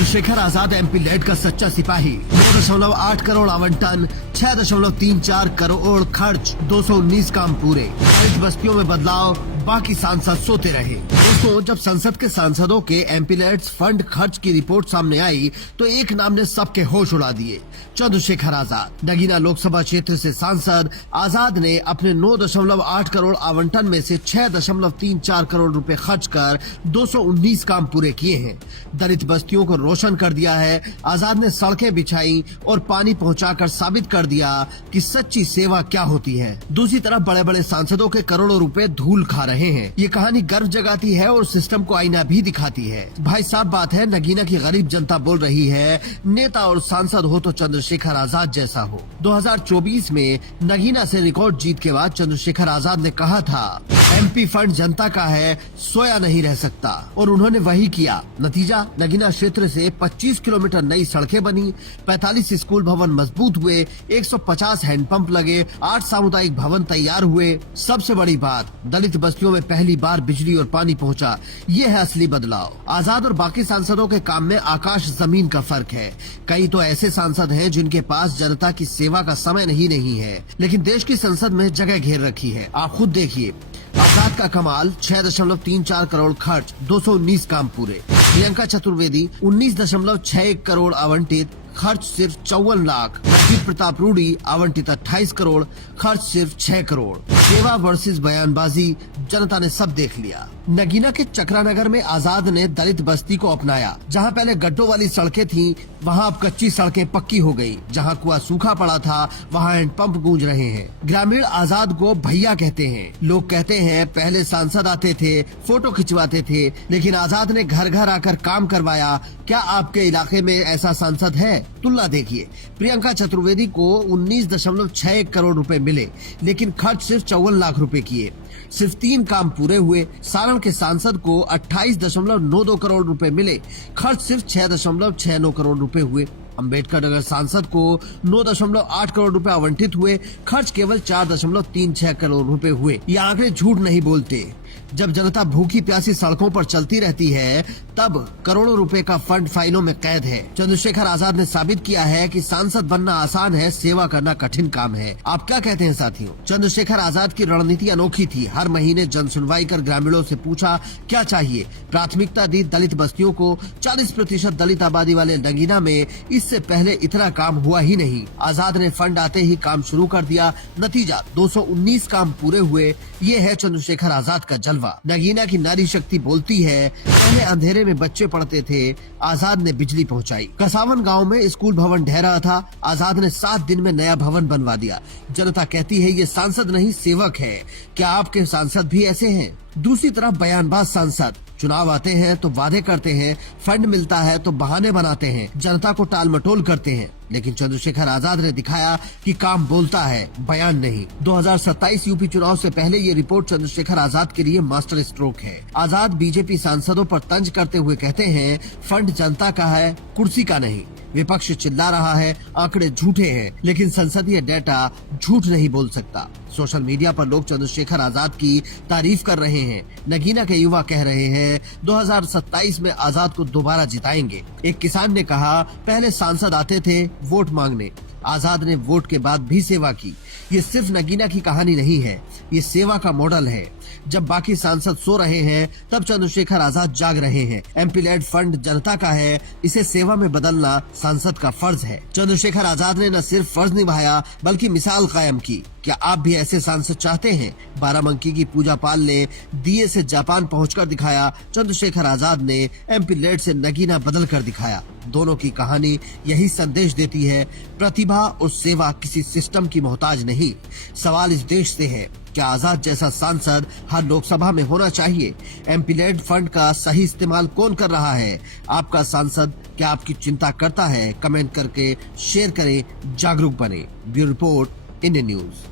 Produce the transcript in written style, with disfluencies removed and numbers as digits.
Chandrashekhar Azad MP lead का सच्चा सिपाही। 9.8 करोड़ आवंटन, 6.34 करोड़ खर्च, 219 काम पूरे। दलित बस्तियों में बदलाव, बाकी सांसद सोते रहे। दोस्तों, जब संसद के सांसदों के एमपी लेड फंड खर्च की रिपोर्ट सामने आई तो एक नाम ने सबके होश उड़ा दिए, चंद्रशेखर आजाद। नगीना लोकसभा क्षेत्र से सांसद आजाद ने अपने 9.8 करोड़ आवंटन में से 6.34 करोड़ रुपए खर्च कर 219 काम पूरे किए हैं। दलित बस्तियों को रोशन कर दिया है। आजाद ने सड़कें बिछाई और पानी पहुंचाकर साबित कर दिया कि सच्ची सेवा क्या होती है। दूसरी तरफ बड़े बड़े सांसदों के करोड़ों रुपए धूल खा रहे हैं। ये कहानी गर्व जगाती है और सिस्टम को आईना भी दिखाती है। भाई साहब, बात है नगीना की गरीब जनता बोल रही है, नेता और सांसद हो तो चंद्रशेखर आजाद जैसा हो। 2024 में नगीना से रिकॉर्ड जीत के बाद चंद्रशेखर आजाद ने कहा था, एमपी फंड जनता का है, सोया नहीं रह सकता, और उन्होंने वही किया। नतीजा, नगीना क्षेत्र से 25 किलोमीटर नई सड़कें बनी, 45 स्कूल भवन मजबूत हुए, 150 हैंडपंप लगे, 8 सामुदायिक भवन तैयार हुए। सबसे बड़ी बात, दलित बस्तियों में पहली बार बिजली और पानी पहुंचा। ये है असली बदलाव। आजाद और बाकी सांसदों के काम में आकाश जमीन का फर्क है। कई तो ऐसे सांसद हैं जिनके पास जनता की सेवा का समय नहीं है, लेकिन देश की संसद में जगह घेर रखी है। आप खुद देखिए, आजाद का कमाल, 6.34 करोड़ खर्च, 219 काम पूरे। प्रियंका चतुर्वेदी 19.61 करोड़ आवंटित, खर्च सिर्फ 54 लाख। राजीव प्रताप रूडी आवंटित 28 करोड़, खर्च सिर्फ 6 करोड़। सेवा वर्सेस बयानबाजी, जनता ने सब देख लिया। नगीना के चक्रानगर में आजाद ने दलित बस्ती को अपनाया। जहां पहले गड्ढों वाली सड़कें थीं, वहां अब कच्ची सड़कें पक्की हो गई। जहां कुआं सूखा पड़ा था, वहां हैंडपंप गूंज रहे हैं। ग्रामीण आजाद को भैया कहते हैं। लोग कहते हैं पहले सांसद आते थे, फोटो खिंचवाते थे, लेकिन आजाद ने घर घर आकर काम करवाया। क्या आपके इलाके में ऐसा सांसद है? तुलना देखिए, प्रियंका चतुर्वेदी को 19.61 करोड़ रुपए मिले, लेकिन खर्च सिर्फ 54 लाख रुपए किए। सिर्फ 3 काम पूरे हुए। सारण के सांसद को 28.92 करोड़ रुपए मिले, खर्च सिर्फ 6.69 करोड़ रुपए हुए। अम्बेडकर नगर सांसद को 9.8 करोड़ रुपए आवंटित हुए, खर्च केवल 4.36 करोड़ रुपए हुए। ये आंकड़े झूठ नहीं बोलते। जब जनता भूखी प्यासी सड़कों पर चलती रहती है, तब करोड़ों रुपए का फंड फाइलों में कैद है। चंद्रशेखर आजाद ने साबित किया है कि सांसद बनना आसान है, सेवा करना कठिन काम है। आप क्या कहते हैं साथियों? चंद्रशेखर आजाद की रणनीति अनोखी थी। हर महीने जन सुनवाई कर ग्रामीणों से पूछा क्या चाहिए। प्राथमिकता दी दलित बस्तियों को। 40% दलित आबादी वाले नगीना में इससे पहले इतना काम हुआ ही नहीं। आजाद ने फंड आते ही काम शुरू कर दिया। नतीजा, 219 काम पूरे हुए। ये है चंद्रशेखर आजाद का जलवा। नगीना की नारी शक्ति बोलती है, पहले अंधेरे में बच्चे पढ़ते थे, आजाद ने बिजली पहुंचाई। कसावन गांव में स्कूल भवन ढह रहा था, आजाद ने 7 दिन में नया भवन बनवा दिया। जनता कहती है ये सांसद नहीं सेवक है। क्या आपके सांसद भी ऐसे हैं? दूसरी तरफ बयानबाज सांसद, चुनाव आते हैं तो वादे करते हैं, फंड मिलता है तो बहाने बनाते हैं, जनता को टाल मटोल करते हैं। लेकिन चंद्रशेखर आजाद ने दिखाया कि काम बोलता है, बयान नहीं। 2027 यूपी चुनाव से पहले ये रिपोर्ट चंद्रशेखर आजाद के लिए मास्टर स्ट्रोक है। आजाद बीजेपी सांसदों पर तंज करते हुए कहते हैं, फंड जनता का है, कुर्सी का नहीं। विपक्ष चिल्ला रहा है, आंकड़े झूठे हैं, लेकिन संसदीय डेटा झूठ नहीं बोल सकता। सोशल मीडिया पर लोग चंद्रशेखर आजाद की तारीफ कर रहे हैं। नगीना के युवा कह रहे हैं 2027 में आजाद को दोबारा जिताएंगे। एक किसान ने कहा, पहले सांसद आते थे वोट मांगने, आजाद ने वोट के बाद भी सेवा की। ये सिर्फ नगीना की कहानी नहीं है, ये सेवा का मॉडल है। जब बाकी सांसद सो रहे हैं, तब चंद्रशेखर आजाद जाग रहे हैं। एमपी लेड फंड जनता का है, इसे सेवा में बदलना सांसद का फर्ज है। चंद्रशेखर आजाद ने न सिर्फ फर्ज निभाया, बल्कि मिसाल कायम की। क्या आप भी ऐसे सांसद चाहते हैं? बाराबंकी की पूजा पाल ने दिए से जापान पहुंचकर दिखाया, चंद्रशेखर आजाद ने एमपी लेड से नगीना बदल कर दिखाया। दोनों की कहानी यही संदेश देती है, प्रतिभा और सेवा किसी सिस्टम की मोहताज नहीं। सवाल इस देश से है, क्या आजाद जैसा सांसद हर लोकसभा में होना चाहिए? एमपी लेड फंड का सही इस्तेमाल कौन कर रहा है? आपका सांसद क्या आपकी चिंता करता है? कमेंट करके शेयर करें, जागरूक बने। Bureau report, Indian news.